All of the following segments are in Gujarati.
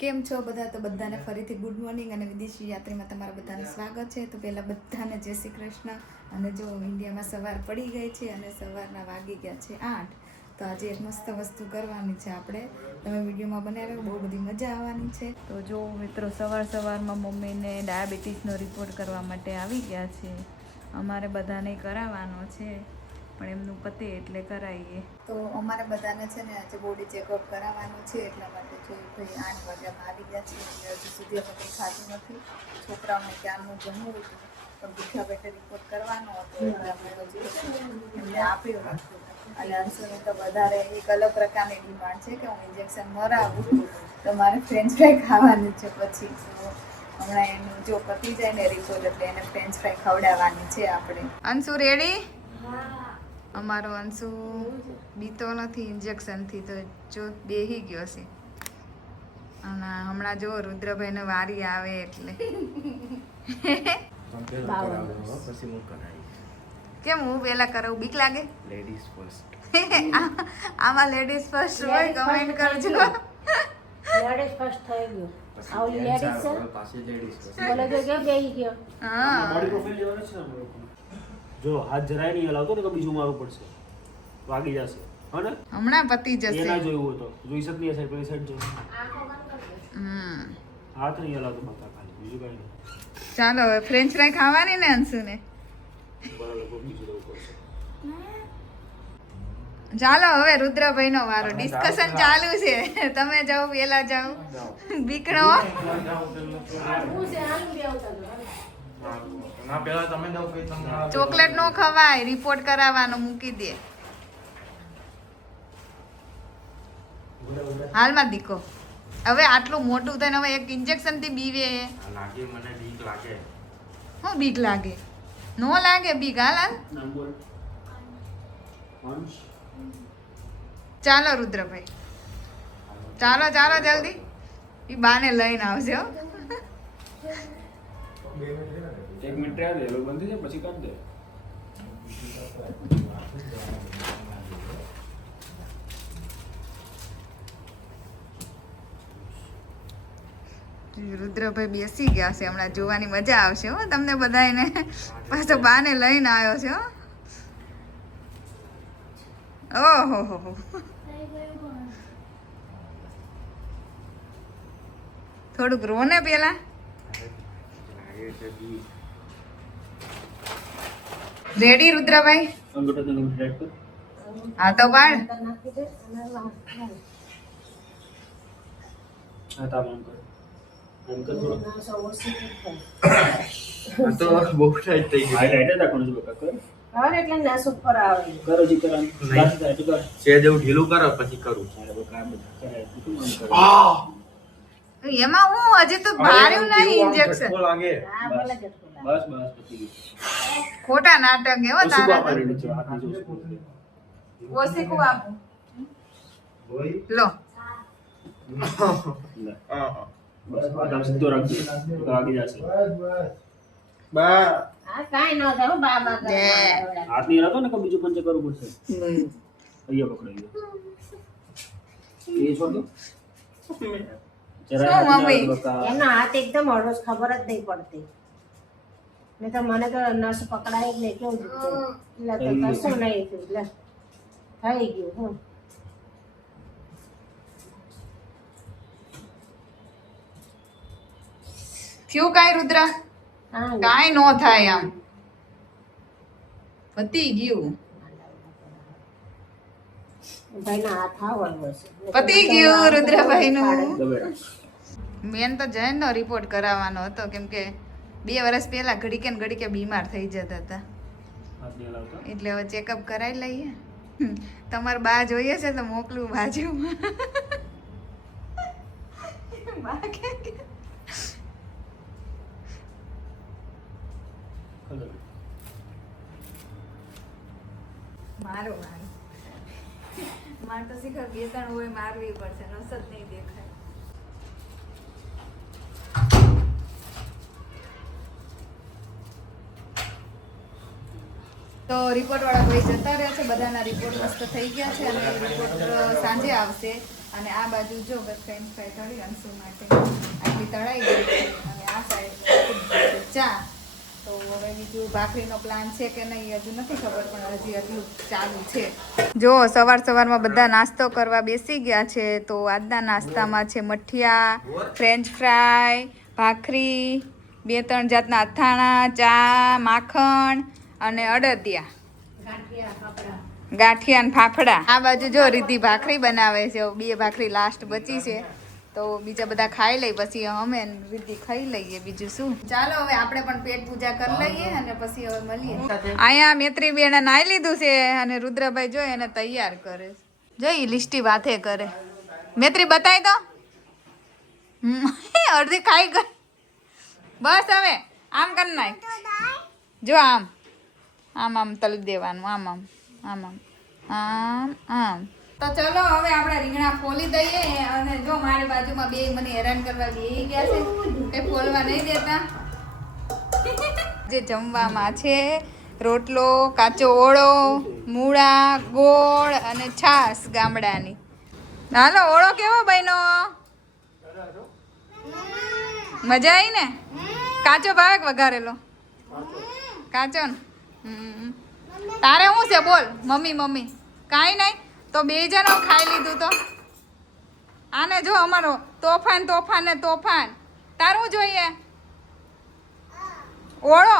કેમ છો બધા? તો બધાને ફરીથી ગુડ મોર્નિંગ અને વિદેશી યાત્રીમાં તમારા બધાનું સ્વાગત છે. તો પહેલાં બધાને જય શ્રી કૃષ્ણ. અને જો ઇન્ડિયામાં સવાર પડી ગઈ છે અને સવારના વાગી ગયા છે આઠ તો આજે એક મસ્ત વસ્તુ કરવાની છે આપણે. તમે વિડીયોમાં બનાવ્યો બહુ બધી મજા આવવાની છે. તો જો મિત્રો સવાર સવારમાં મમ્મીને ડાયાબિટીસનો રિપોર્ટ કરવા માટે આવી ગયા છે. અમારે બધાને કરાવવાનો છે. પણ એમનું પતે એટલે કરાવીએ તો અમારે બધાને છે ને આજે બોડી ચેકઅપ કરાવવાનું છે એટલા માટે જોઈ ભાઈ આઠ વાગ્યામાં આવી ગયા છે એટલે હજુ સુધી અમે કંઈ ખાધું નથી. છોકરાઓને ક્યારનું જમવું હતું પણ ભૂખ્યા પેટે રિપોર્ટ કરવાનો હતો એમને આપ્યો નથી. અને અંશુની તો વધારે એક અલગ પ્રકારની ડિમાન્ડ છે કે હું ઇન્જેક્શન મરાવું તો મારે ફ્રેન્ચ ફ્રાય ખાવાનું છે પછી. હમણાં એનું જો પતી જાય ને રિપોર્ટ એટલે એને ફ્રેન્ચ ફ્રાય ખવડાવવાની છે આપણે. અંશુ રેડી અમારો અંશુ બીતો નથી ઇન્જેક્શનથી તો જો બેહી ગયો છે. અને હમણાં જો રુદ્રભાઈને વારી આવે એટલે. કેમ હું પેલા કરાવું? બીક લાગે? લેડીઝ ફર્સ્ટ આમાં લેડીઝ ફર્સ્ટ હોય કમેન્ટ કરજો. લેડીઝ ફર્સ્ટ થઈ ગયો. આવું લેડીઝ છે? પાછી લેડીઝ બોલે કે બેહી ગયો. હા. બોડી પ્રોફાઇલ જોવાનું છે. જો હાથ જરાય નહીં હલાવતો ને તો બીજું મારું પડશે. વાગી જશે. હને હમણાં પતી જશે. એના જોયું હતો જોઈ શક નહીં સાઈડ પેલી સાઈડ જો હમ. હાથ નહીં હલાવતો બતા ખાલી બીજું કઈ નહીં. ચાલો હવે ફ્રેન્ચ ફ્રાય ખાવાની ને અંશુને? ચાલો હવે રુદ્રભાઈ નો વારો ડિસ્કશન ચાલુ છે. તમે જાઓ પેલા જાઓ. બીકણો ચોકલેટ નો ખવાય રિપોર્ટ કરાવવાનો મૂકી દે. હાલમાં દીકો. હવે આટલું મોટું થઈને હવે એક ઇન્જેક્શનથી બીવે. લાગે મને બીક લાગે. હું બીક લાગે? નો લાગે બીક હાલ હાલ. ચાલો રુદ્રભાઈ. ચાલો ચાલો જલ્દી. એ બાને લઈને આવજો હો. એક મિનિટ રહ્યા દે એલો બંધ થઈ જાય પછી કાઢ દે. રુદ્રભાઈ બેસી ગયા છે હમણાં જોવાની મજા આવશે હો તમને બધાને પાછો બાને લઈને આવ્યો છે હો. ઓહો હો હો. થોડુંક રો ને પેલા રેડી રુદ્રભાઈ હા તો પાડ ઢીલું કરો પછી કરું. એમાં હું હજી તો ભાર્યું નહીં ઇન્જેક્શન ઝટકો લાગે આ ભલે ઝટકો લાગે. બસ બસ પતી ગયું ખોટા નાટક એવો ઓછું તારા વાપરી નીચે હાથ નીચે ઓછું કરી દે. ઓસીકું આપું હોય લો લે. આ બસ હાથ આમ સીધો રાખજે તો વાગી જશે બા આ કાંઈ ન થાય હો, બા બા કરે. લે. હાથ નહીં હલાવતો ને કે બીજું પંચે કરવું પડશે અહીંયા પકડાઈ ગયો એનો હાથ એકદમ હળવો ખબર જ નહીં પડતી. નહીં તો મને તો નસ પકડાય જ નહીં કેવું એટલે તો ગયું. કશું નહીં થયું થઈ ગયું હું થયું કાંઈ રુદ્ર? હા કાંઈ નો થાય આમ. પતી ગયું ભાઈના હાથ આવ હળવો છે પતી ગયું રુદ્રભાઈ નું મેન તો જયંતનો રિપોર્ટ કરાવવાનો હતો કેમ કે બે વર્ષ પહેલા ઘડીકે ને ઘડીકે બીમાર થઈ જતા હતા. એટલે હવે ચેકઅપ કરાવી લઈએ. તમારે બા જોઈએ છે તો મોકલું બાજુમાં. મારો મારો માર તો શિખર બે ત્રણ હોય, મારવી પડશે નસ જ નહીં દેખાય. તો રિપોર્ટ વાળા ભાઈ જતા રહ્યા છે, બધાના રિપોર્ટ મસ્ત થઈ ગયા છે અને રિપોર્ટ સાંજે આવશે. અને આ બાજુ જો ફ્રેન્ચ ફ્રાય તળી અંશુ માટે આટલી તળાઈ ગઈ અને આ સાઈડ ચા. તો હવે બીજું ભાખરીનો પ્લાન છે કે નહીં હજુ નથી ખબર પણ હજી એટલું ચાલુ છે. જો સવાર સવારમાં બધા નાસ્તો કરવા બેસી ગયા છે તો આજના નાસ્તામાં છે મઠિયા ફ્રેન્ચ ફ્રાય ભાખરી બે ત્રણ જાતના અથાણા ચા માખણ અને અડદિયા. ગાંઠિયા ફાફડા. આ બાજુ જો રીધી ભાખરી બનાવે છે બે ભાખરી લાસ્ટ બચી છે. તો બીજા બધા ખાઈ લઈ પછી અમે વિધિ રીતિ ખાઈ લઈએ બીજું શું. ચાલો હવે આપણે પણ પેટ પૂજા કરી લઈએ અને પછી હવે મળીએ. અહીંયા મેત્રી બેને નાઈ લીધું છે અને રુદ્રભાઈ જો એને તૈયાર કરે જોઈ લિસ્ટી વાથે કરે. મેત્રી બતાવી દો હમ, અડધી ખાઈ ગઈ. બસ હવે આમ કરી નાખ. જો આમ. આમ આમ તલી દેવાનું આમ આમ આમ આમ. આમ આમ. તો ચલો હવે આપણે રીંગણા ફોલી દઈએ અને જો મારી બાજુમાં બે મને હેરાન કરવા બે ગયા છે. એ ફોલવા નહીં દેતા. જે જમવામાં છે, રોટલો, કાચો ઓળો, મૂળા, ગોળ અને છાશ ગામડાની. હાલો, ઓળો કેવો બહેનો મજા આવી ને? કાચો ભાવે વઘારેલો. કાચો ને. તારે શું છે? બોલ. Mummy mummy. કાંઈ નહીં. તો બે જણો ખાઈ લીધું તો? આને જો અમારો તોફાન તોફાન ને તોફાન. તારું જોઈએ? ઓળો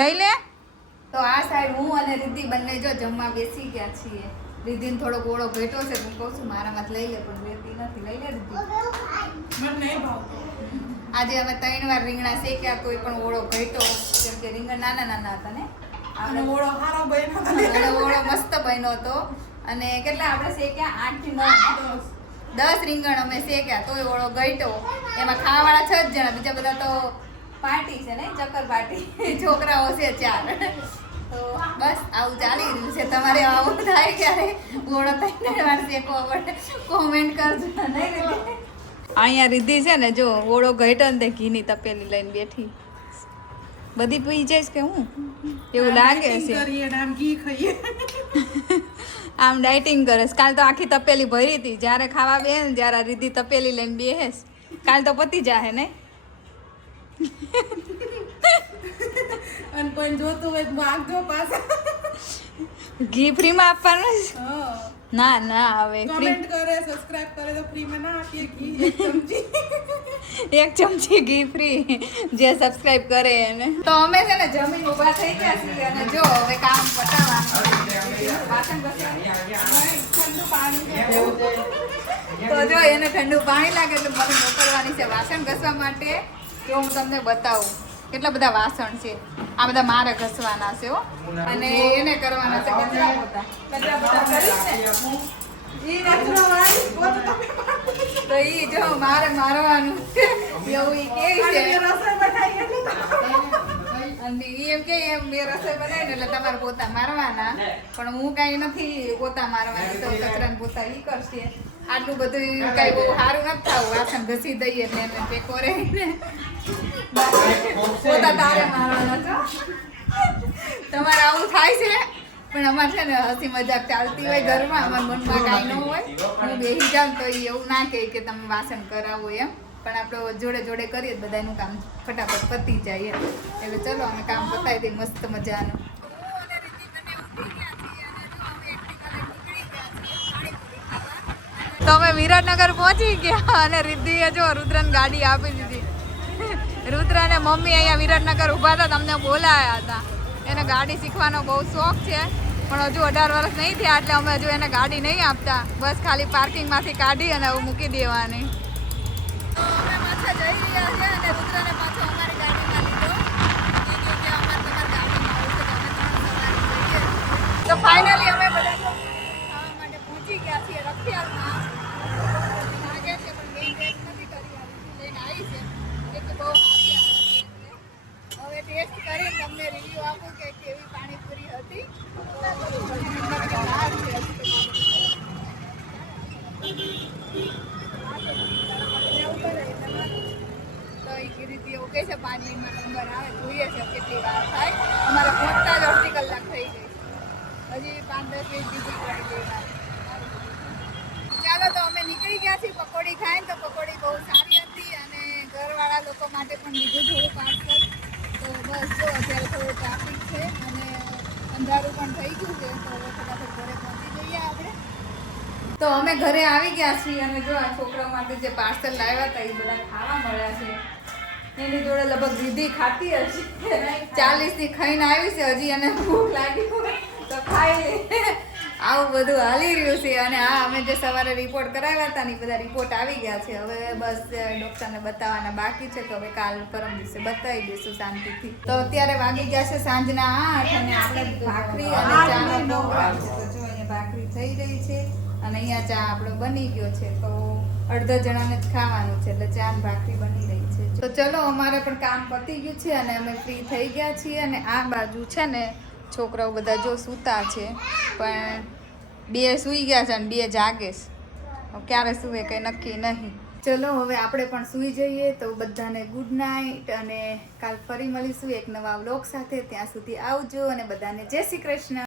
લઈ લે. તો આ સાઈડ હું અને રિદ્ધિ બંને જો જમવા બેસી ગયા છીએ. રિદ્ધિને થોડોક ઓળો ભેટો છે હું કહું છું મારામાં લઈ લે પણ લેતી નથી. લઈ લે રિદ્ધિ. આજે અમે ત્રણ વાર રીંગણા શેક્યા કોઈ પણ ઓળો ઘટ્યો કેમ કે રીંગણ નાના નાના હતા ને. ઓળો સારો બન્યો ઓળો મસ્ત બન્યો હતો. અને કેટલા આપણે શેક્યા? આઠથી નવ. દસ રીંગણ અમે શેક્યા તોય ઓળો ઘટ્યો એમાં ખાવાવાળા છ જ જણા બીજા બધા તો પાર્ટી છે ને? ચક્કર પાર્ટી. છોકરાઓ છે ચાર. તો બસ આવું ચાલી રહ્યું છે. તમારે આવું થાય ક્યારે? ઓળો થઈને વાર શેકવો પડે. કોમેન્ટ કરજો. નહીં અહીંયા રીધિ છે ને જો ઓળો ઘટ્યો ને તે ઘીની તપેલી લઈને બેઠી. બધી પી જઈશ કે હું? એવું લાગે છે. આમ ડાયટિંગ કરે કાલ તો આખી તપેલી ભરી હતી. જ્યારે ખાવા બે ને જ્યારે રીધી તપેલી લઈને બેહેશ કાલ તો પતી જાહે ને? અને પણ જોતું હોય પાછા. ઘી ફ્રીમાં આપવાનું છે? ના ના હવે કમેન્ટ કરે સબસ્ક્રાઇબ કરે તો ફ્રીમાં ના આપીએ ઘી એક ચમચી. એક ચમચી ઘી ફ્રી જે સબસ્ક્રાઇબ કરે એને. તો અમે છે ને જમીન ઊભા થઈ ગયા છીએ અને જો હવે કામ પતાવવાનું. તો જો એને ઠંડુ પાણી લાગે એટલે મને મોકલવાની છે. વાસણ ઘસવા માટે તો હું તમને બતાવું કેટલા બધા વાસણ છે. આ બધા મારે ઘસવાના છે હો. અને એને કરવાના છે તો ઈ જો મારે મારવાનું એવું કેવી છે મેં રસોઈ બનાવી એટલે અને એમ કે એમ મેં રસોઈ બનાવીને એટલે તમારે પોતા મારવાના. પણ હું કાંઈ નથી પોતા મારવાની તો કચરાને પોતા ઈ કરશે. આટલું બધું કાંઈ બહુ સારું નથી થવું. વાસણ ઘસી દઈએ ને એને ટેકો રે પોતા તારે મારવાના છો. તમારે આવું થાય છે? પણ અમારે છે ને હસી મજાક ચાલતી હોય ઘરમાં. અમારા મનમાં કાંઈ ન હોય. હું બેસી જાઉં તો એવું ના કહે કે તમે વાસણ કરાવો એમ. પણ આપણે જોડે જોડે કરીએ બધાનું કામ ફટાફટ પતી જાય એટલે ચલો અમે કામ પતાવી દઈએ, મસ્ત મજાનું. તો અમે વિરાટનગર પહોંચી ગયા અને રિદ્ધિએ જો રુદ્રને ગાડી આપી દીધી. રુદ્ર અને મમ્મી અહીંયા વિરાટનગર ઊભા હતા, તમને બોલાયા હતા. એને ગાડી શીખવાનો બહુ શોખ છે. પણ હજુ અઢાર વર્ષ નહીં થયા, એટલે અમે હજુ એને ગાડી નહીં આપતા. બસ ખાલી પાર્કિંગમાંથી કાઢી અને મૂકી દેવાની. તો ફાઇનલી અમે બધા જો ખાવા માટે પહોંચી ગયા છીએ રખિયાલમાં લાગે છે પણ બે ટેસ્ટ નથી કરી આવી લઈને આવી છે એટલે બહુ સારી આવે છે એટલે. હવે ટેસ્ટ કરીને તમને રિવ્યુ આપું કે કેવી પાણીપુરી હતી તો બહાર છે હજી તો એ કીધી એવું કહે છે પાંચ મિનિટમાં નંબર આવે, જોઈએ છે કેટલી વાર થાય. અમારે પહોંચતા જ અડધી કલાક થઈ ગઈ હજી પાંચ દસ મિનિટ બીજી કરી ગઈ ચાલો તો અમે નીકળી ગયા છીએ. પકોડી ખાઈને તો પકોડી બહુ સારી હતી અને ઘરવાળા લોકો માટે પણ લીધું થોડું પાર્સલ. તો બસ જો, અત્યારે થોડું ટ્રાફિક છે અને અંધારું પણ થઈ ગયું છે, તો હવે ઘરે પહોંચી જઈએ આપણે. તો અમે ઘરે આવી ગયા છીએ અને જો આ છોકરા માટે જે પાર્સલ લાવ્યા હતા, એ બધા ખાવા મળ્યા છે. એની જોડે લગભગ દીધી ખાતી હશે. ચાલીસથી ખાઈને આવી છે હજી એને ભૂખ લાગી હોય તો ખાઈ લે. આવું બધું હાલી રહ્યું છે અને આ અમે જે સવારે રિપોર્ટ કરાવ્યા હતા ને બધા રિપોર્ટ આવી ગયા છે. હવે બસ ડોક્ટરને બતાવવાના બાકી છે તો હવે કાલ પરમ દિવસે બતાવી દઈશું શાંતિથી. તો અત્યારે વાગી ગયા છે સાંજના આઠ અને આપણે ભાખરી અને ચાનો પ્રોગ્રામ છે તો જો અહીંયા ભાખરી થઈ રહી છે અને અહીંયા ચા આપણો બની ગયો છે. તો અડધા જણાને જ ખાવાનું છે એટલે ચા ભાખરી બની તો ચલો અમારે પણ કામ પતી ગયું છે અને અમે ફ્રી થઈ ગયા છીએ અને આ બાજુ છે ને છોકરાઓ બધા જો સૂતા છે, પણ બે સૂઈ ગયા છે અને બે જાગે છે. ક્યારે સૂવે કંઈ નક્કી નહીં. ચલો હવે આપણે પણ સૂઈ જઈએ તો બધાને ગુડ નાઇટ અને કાલ ફરી મળીશું એક નવા વ્લોગ સાથે. ત્યાં સુધી આવજો અને બધાને જય શ્રી કૃષ્ણ.